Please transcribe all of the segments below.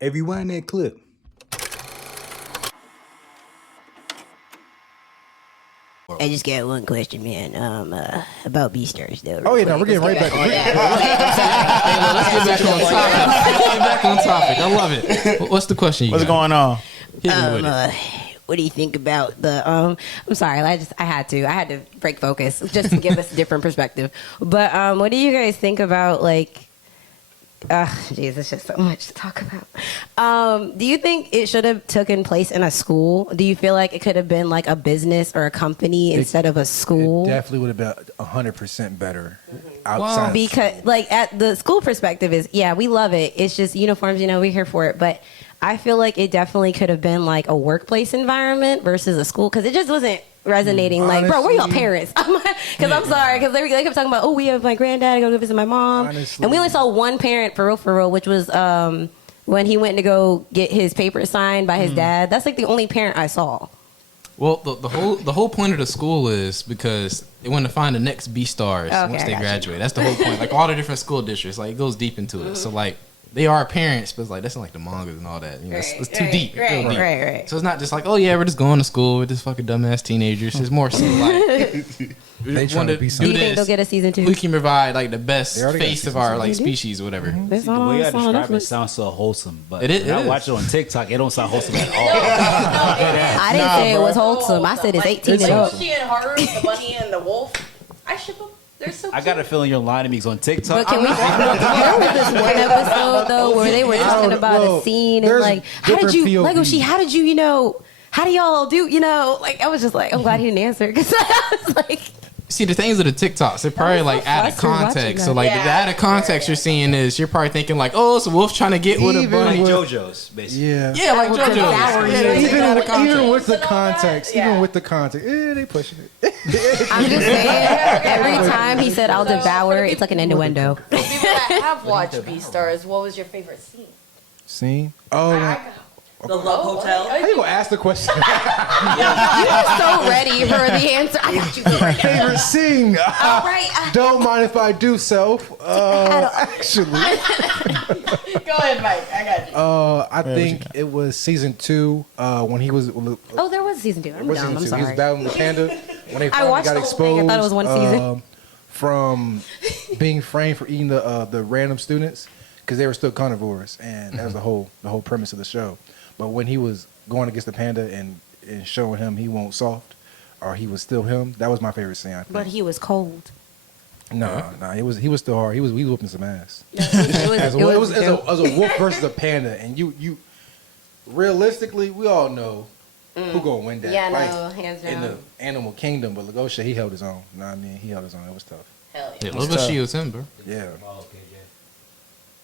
If you wind that clip. I just got one question, man. About Beastars, though. Oh yeah, no, we're getting right back. Let's get back on topic. I love it. What's the question? What's going on? Hit me with it. What do you think about the? I'm sorry, I had to break focus just to give us a different perspective. But what do you guys think about Jeez, it's just so much to talk about. Do you think it should have taken place in a school? Do you feel like it could have been like a business or a company instead of a school? It definitely would have been 100% better outside. Well, because like at the school perspective is, yeah, we love it. It's just uniforms, we're here for it. But I feel like it definitely could have been like a workplace environment versus a school because it just wasn't resonating. Honestly, bro, where y'all parents? Because I'm sorry, because they kept talking about, oh, we have my granddad go visit my mom, honestly, and we only saw one parent for real, which was when he went to go get his paper signed by his dad. That's like the only parent I saw. Well, the whole point of the school is because they want to find the next Beastars once they graduate. That's the whole point. Like all the different school districts, like it goes deep into it. So like they are parents, but it's like that's not like the mangas and all that. It's too deep. Right. So it's not just like, oh yeah, we're just going to school with this fucking dumbass teenagers. It's more so like they trying to be Do something. you think they'll get a season 2? We can provide like the best got face of our like species or whatever. That's The all way I it's on describe it Netflix. sounds so wholesome, but It is- when it I is. watch it on TikTok, it don't sound wholesome at all. I didn't say it was wholesome. I said it's 18 and up. She and Haru, the bunny and the wolf. I ship them. They're so I got a feeling you're lying to me because on TikTok, But can we? There was this one episode though where they were talking about a scene and there's like, how did you, different Legoshi? POVs. How did you, how do y'all do? Like I was just like, I'm glad he didn't answer because I was like, See, the things of the TikToks, they're probably so like out of flustered watching context. that. So like the out of context you're seeing is you're probably thinking like, oh, it's a wolf trying to get with a Even bunny. like with- JoJo's, basically. Yeah. Yeah, like Well, JoJo's. devour you. Even with the and all that, context, yeah. even with the context, they pushing it. I'm just saying. Every time he said, "I'll devour," it's like an innuendo. people that have watched Beastars, what was your favorite scene? See? Oh, The Love Hotel. how you gonna ask the question? You're so ready for the answer. I got you. Favorite scene? All right. Don't mind if I do so. Actually, Go ahead, Mike. I got you. I think it was season 2 when he was. Oh, there was season 2. I'm What's dumb. I'm season 2? He was sorry. battling the panda when they I finally watched got the whole exposed. thing. I thought it was one season. From being framed for eating the random students because they were still carnivores, and that was the whole premise of the show. But when he was going against the panda and showing him he won't soft, or he was still him, that was my favorite scene. I think. But he was cold. No, he was still hard. He was whooping some ass. It was As a wolf versus a panda, and you realistically, we all know who gonna win that Yeah, fight no, hands in the down. animal kingdom. But Lagosha, he held his own. Know what I mean? He held his own. It was tough. Hell Yeah, yeah. look what she was him, bro. Yeah.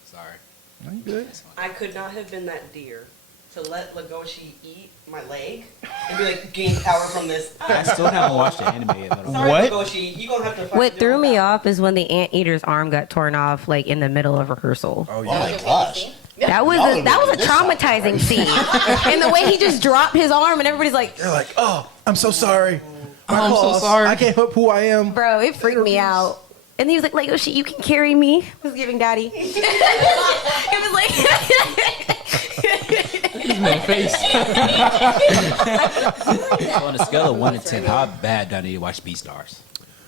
Sorry. No, you good? I could not have been that deer to let Legoshi eat my leg and be like, gain power from this. I still haven't watched the anime yet. But Sorry, What? Legoshi, you gonna have to. What threw me off is when the anteater's arm got torn off, like in the middle of rehearsal. Oh Oh yeah. my gosh. That was a traumatizing scene, and the way he just dropped his arm, and everybody's like, They're like, oh, I'm so sorry. I'm so sorry. I can't help who I am. "Bro, it freaked me out." And he was like, "Lego shit, you can carry me." I was giving daddy. It was like. My face. So on a scale of 1 to 10, how bad do I need to watch Beastars?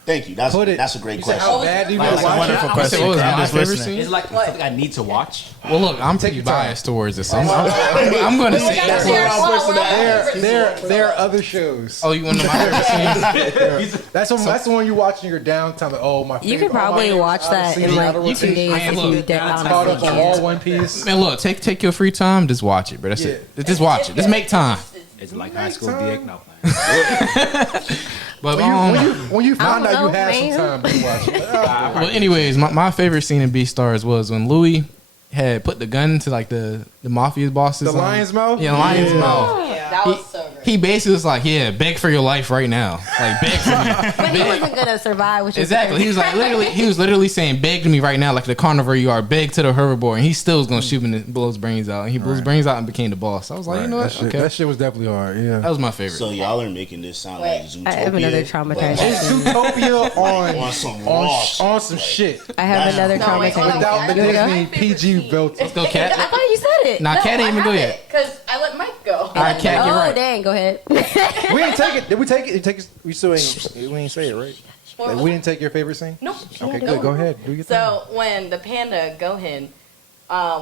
Thank you. That's a great question. How bad do you That's a watch wonderful it? question. What was I'm my just favorite listening. scene? It's like something I need to watch. Well, look, I'm pretty your time. biased towards this. So I'm going to say that's There are other shows. Oh, you want to know my favorite scene? That's the one you watch in your downtime. Like, oh my. You could probably watch that in like 2 days Man, if look, you did Caught up honestly on all can. One Piece. Man, look, take your free time, just watch it, bro. That's it. Just watch it. Just make time. It's like high school DX now playing. But When you find I out don't you had know, some time to watch it. well, anyways, my favorite scene in Beastars was when Louis had put the gun to like the mafia bosses. The lion's mouth? Yeah, lion's mouth. Yeah, that was so great. He basically was like, "Yeah, beg for your life right now. Like beg for me." But he wasn't gonna survive. Which Exactly. He was like literally saying, "Beg to me right now, like the carnivore you are. Beg to the herbivore." And he still was gonna shoot him and blow his brains out. And he blew his brains out and became the boss. I was like, you know what? That shit was definitely hard. Yeah, That was my favorite. So y'all are making this sound like Zootopia. I have another traumatizing. it's Zootopia on some like, shit. I have another traumatizing. Without the You wanna go? Disney PG filter. Let's go, I Cat. thought you said it. Nah, Cat ain't even go yet. Because I let Mike go. All right, Cat, you're Oh right. dang, go ahead. We didn't take it. Did we take it? We still ain't. We ain't say it right. Like, we didn't take your favorite scene. Nope. Okay, good. Go ahead. Do your thing. So when the panda Gohan,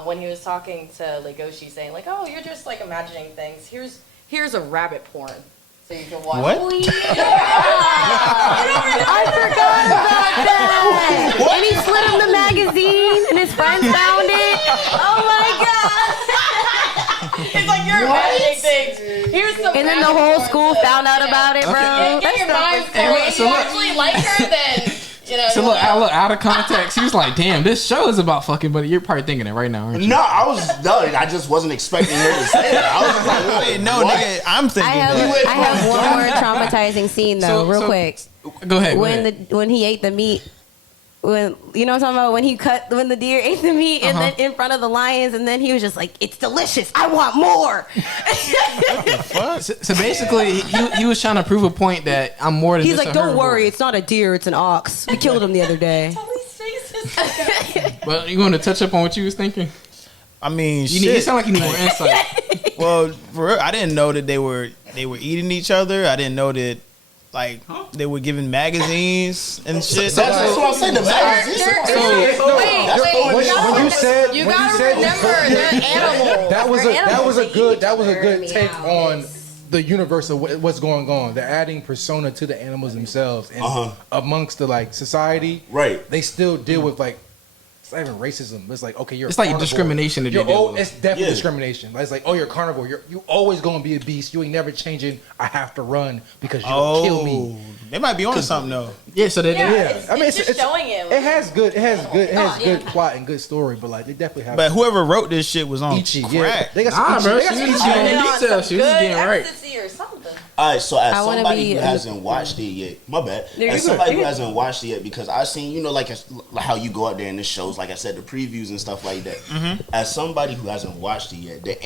when he was talking to Legoshi, saying like, "Oh, you're just like imagining things. Here's a rabbit porn, so you can watch." What? Oh, I forgot about that. And he slid him the magazine, and his friends found it. Oh my god! It's like you're imagining things. Here's some. And then the rabbit whole porn. school found out about it, bro. Get your mind full. Hey, If so you look- actually like her, then you know. So look, out of context, he was like, "Damn, this show is about fucking." But you're probably thinking it right now, aren't you? No, I just wasn't expecting her to say that. I was like, Wait, no, what? nigga, I'm thinking I that. have one more traumatizing scene though, real quick. Go ahead. When he ate the meat, when you know what I'm talking about, when the deer ate the meat and then in front of the lions, and then he was just like, "It's delicious. I want more." So basically, he was trying to prove a point that I'm more than He's just like, a "Don't herbivore." worry, it's not a deer, it's an ox. We killed him the other day." But you want to touch up on what you was thinking? I mean, You sound like you need more insight. Well, for real, I didn't know that they were eating each other. I didn't know that like they were giving magazines and shit. That's what I'm saying. The magazine. When you said You when gotta said remember, they're animals. that was a good take on the universe of what's going on. They're adding persona to the animals themselves, and amongst the like society, Right. They still deal with like. It's not even racism. It's like, okay, you're It's a like carnivore. discrimination that they You're deal al- with. It's definitely Yeah. discrimination. It's like, oh, you're a carnivore. You always gonna be a beast. You ain't never changing. I have to run because you don't kill me. They might be on something though. Yeah, so they It's just showing it. It has good plot and good story, but like they definitely have. But whoever wrote this shit was on Ichi, crack. yeah. They got Nah, some bro, Ichi. she They got was some Ichi. getting details. She was Good getting right. ecstasy or something. All right, so as I wanna somebody be- who hasn't watched it yet, my bad. As somebody who hasn't watched it yet, because I've seen, like how you go out there in the shows, like I said, the previews and stuff like that. As somebody who hasn't watched it yet, the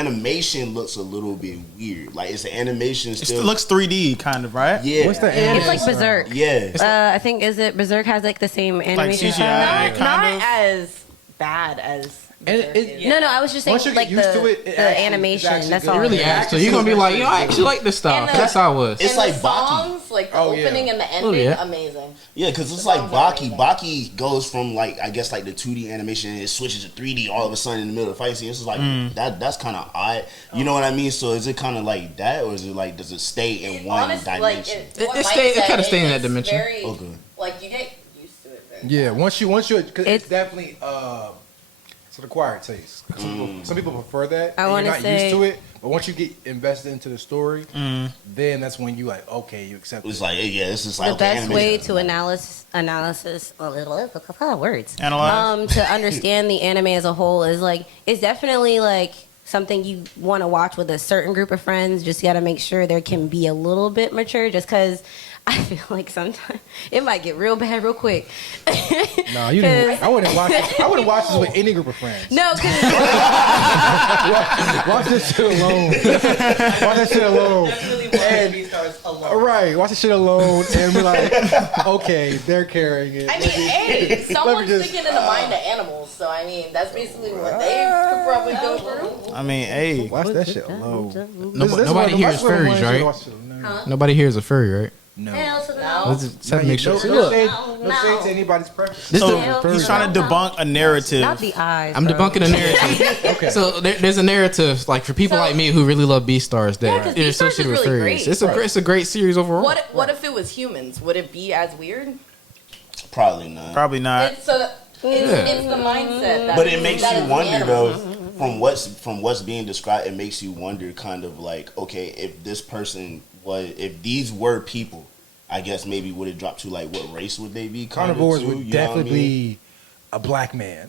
animation looks a little bit weird. Like, is the animation It still? still looks 3D kind of, right? Yeah. What's the It's anime? like Berserk. Yeah. I think Berserk has like the same animation CGI. style. Kind Not of. as bad as. And Berserk it- is. No, I was just saying Once you get like used the, to it, the it's actually animation. That's good. all. It really acts. So you're gonna be like, I actually like this style. And the- That's how it was. It's and like the Baki. songs, like the Oh, yeah. opening and the Oh, ending, yeah. amazing. Yeah, because it's The like songs are Baki. amazing. Baki goes from like, I guess, like the 2D animation and it switches to 3D all of a sudden in the middle of the fight scene. It's just like that's kind of odd. You know what I mean? So is it kind of like that, or is it like, does it stay in one Honestly, dimension? like it kinda stay in that dimension. Very, Okay. like you get used to it. Very Yeah, once you, cause it's It's- definitely it's an acquired taste. 'Cause some people prefer that. I and wanna you're not say- used to it, but once you get invested into the story, then that's when you like, okay, you accept It's it. like, yeah, this is like The okay, best way animation. to analysis words Analyze. to understand the anime as a whole is like it's definitely like something you want to watch with a certain group of friends. Just got to make sure there can be a little bit mature, just because I feel like sometimes it might get real bad real quick. No, you didn't. I wouldn't watch this. I wouldn't watch this with any group of friends. No, because Watch this shit alone. Watch that shit alone. That's really why Beastars alone. Right, watch this shit alone and be like, okay, they're carrying it. I mean, hey, someone's just- thinking in the mind of animals, so I mean, that's basically what they could probably go through. I mean, hey, Watch that shit alone. Nobody here is furries, right? Nobody here is a furry, right? No. hell to the No. Let's just have to make sure. No, So no look, shade, no shade to anybody's preference. this so the, he's trying to debunk a narrative. not the eyes. I'm bro. debunking a narrative. Okay. So there's a narrative like for people So- like me who really love Beastars that Yeah, 'cause they're Beastars associated is with really furries. great. It's a great series overall. What if it was humans? Would it be as weird? Probably not. Probably not. It's the mindset. That But it makes that you is wonder animal. though, from what's being described, it makes you wonder kind of like, okay, if this person if these were people, I guess maybe would it drop to like what race would they be? Kind of Carnivores too, would you know what I definitely mean? be a black man.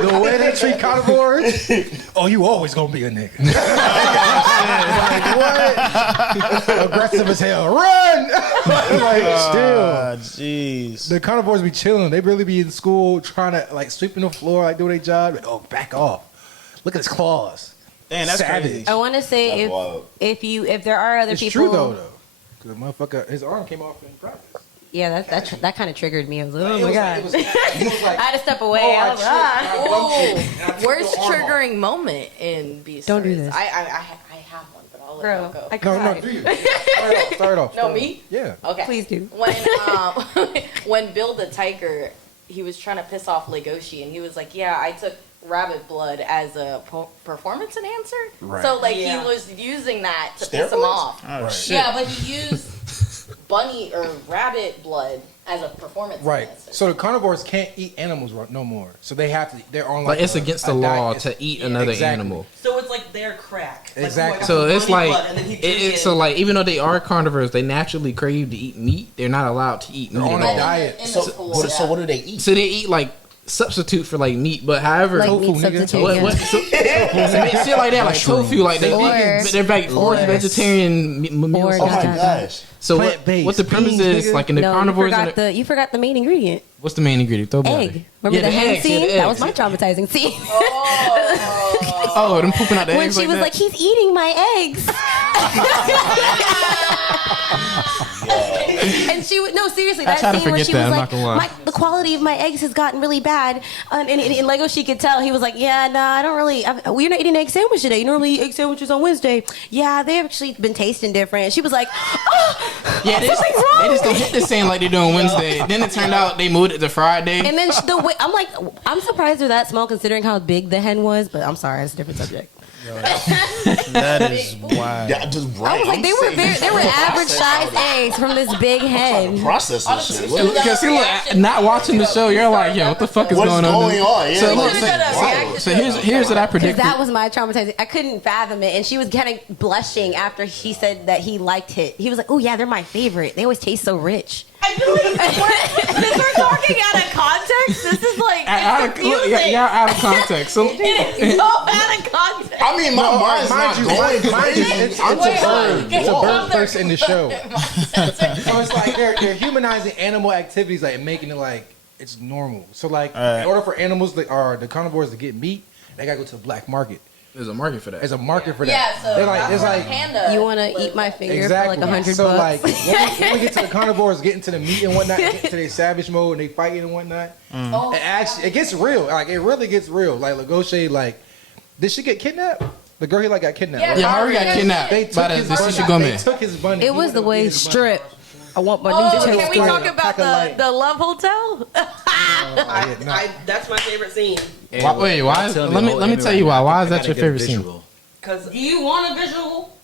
The way they treat carnivores. Oh, you always gonna be a nigga. Like, what? Aggressive as hell. Run! Like, still. Jeez. The carnivores be chilling. They really be in school trying to like sweeping the floor, like doing their job. Like, oh, back off. Look at his claws. Damn, that's Savage. crazy. I want to say That's wild. if there are other It's people, true though. Because the motherfucker, his arm came off in practice. yeah, that kind of triggered me. I was like, oh It my was god, like- it was like- he was like, I had to step away. oh, I I was tripped. like, I bumped you. And I took Worst your arm off. triggering moment in Beastars. Don't do this. I have one, but I'll let girl, you go. I No, cried. no, do you? Start off. No, me? Yeah. Okay. Please do. When Bill the Tiger, he was trying to piss off Legoshi, and he was like, "Yeah, I took rabbit blood as a performance enhancer." Right. So like Yeah. he was using that to piss him Steroids? off. Oh, shit. Yeah, but he used bunny or rabbit blood as a performance Right. enhancer. So the carnivores can't eat animals no more. So they have to. They're on Like it's against the a law diet. to eat another exactly. animal. So it's like their crack. Like, Exactly. oh, I got So some it's bunny like blood, and then he drinks so it. like even though they are carnivores, they naturally crave to eat meat. They're not allowed to eat meat on at a all. diet. In the So, school, so yeah. what do they eat? So they eat like substitute for like meat, but however, Like Tofu, meat nigga. substitute. what, yeah. what so, shit like that, like tofu, like they Or- vegan, they're like forced or- vegetarian meals. or- Oh my Gotcha. gosh. So Plant-based what the premise beans, is, nigga. like in the No, carnivores, you forgot the main ingredient. what's the main ingredient? Throw about Egg. it. Remember Yeah, the hen eggs, yeah, scene? the That was eggs. my traumatizing scene. Oh, them pooping out the When eggs she was that? like, he's eating my eggs. And she would, no, seriously, I that try to scene where forget she that, was I'm like, not gonna lie. the quality of my eggs has gotten really bad. And in Lego, she could tell. He was like, yeah, no, I don't really, we're not eating an egg sandwich today. You normally eat egg sandwiches on Wednesday. Yeah, they've actually been tasting different. And she was like, oh, Yeah, they just don't hit the same like they do on Wednesday. Then it turned out they moved it to Friday. and then the way, I'm like, I'm surprised they're that small considering how big the hen was, but I'm sorry, it's a different subject. That is wild. Yeah, just right. I was like, I'm they were saying- they were average size eggs from this big hen. Process this shit. What- Because see, look, not watching the show, you're like, yo, what the fuck is What's going on? going on? Yeah, So, like, look, You should've reacted so to here's what I Because predicted. that was my traumatizing. I couldn't fathom it, and she was kind of blushing after he said that he liked it. He was like, "Oh yeah, they're my favorite. They always taste so rich." I feel like since we're talking out of context, this is like Out it's of, look, confusing. y'all out of context. So It is so out of context. I mean, my mind's not going mind you, crazy. it's I'm a just bird. like, It's a whoa. bird place in the show. show. So it's like they're humanizing animal activities, like making it like it's normal. So like, Alright. in order for animals that are the carnivores to get meat, they gotta go to the black market. there's a market for that. There's a market for that. Yeah, so they're like, that's it's where like Panda You want to lives eat my at. finger exactly. for like $100? So like, when we get to the carnivores, getting to the meat and whatnot, get to their savage mode and they fighting and whatnot, Oh, it actually it gets real. Like it really gets real. Like Legoshi, like, did she get kidnapped? The girl he like got kidnapped. Yeah, right? Yeah, Harvey got kidnapped They by took his the bunny. Sisha Gomez. They took his bunny. It He was the wanted to way get his bunny. strip. I want my oh, new can we tail talk strip. about the Love Hotel? That's my favorite scene. Wait, why? Is, let me tell you why. Why is that your favorite scene? Because Do you want a visual?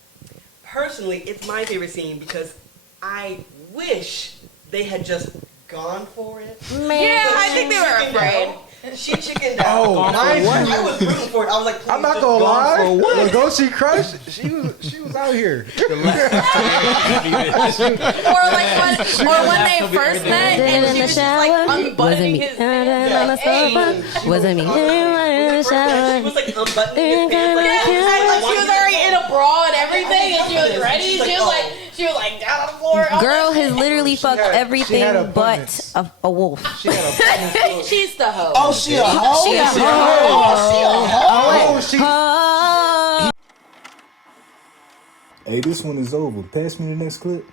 personally, it's my favorite scene because I wish they had just gone for it. Yeah, I think they were afraid. She chickened out. Oh, mind I you, was rooting for it. I was like, I'm not please, gonna just lie. gone for what? Legoshi Crush, she was out here. Or when they first met and she was just like unbuttoning his pants. Hey. Wasn't me. She was like unbuttoning his pants. Like, Yeah, like she was already in a bra and everything, and she was ready. She was like down on the floor. I was Girl like, has literally fucked had- she everything had but abundance. a wolf. She had a she's the hoe. Oh, she a hoe? She a oh, she. Oh. Hey, this one is over. Pass me the next clip.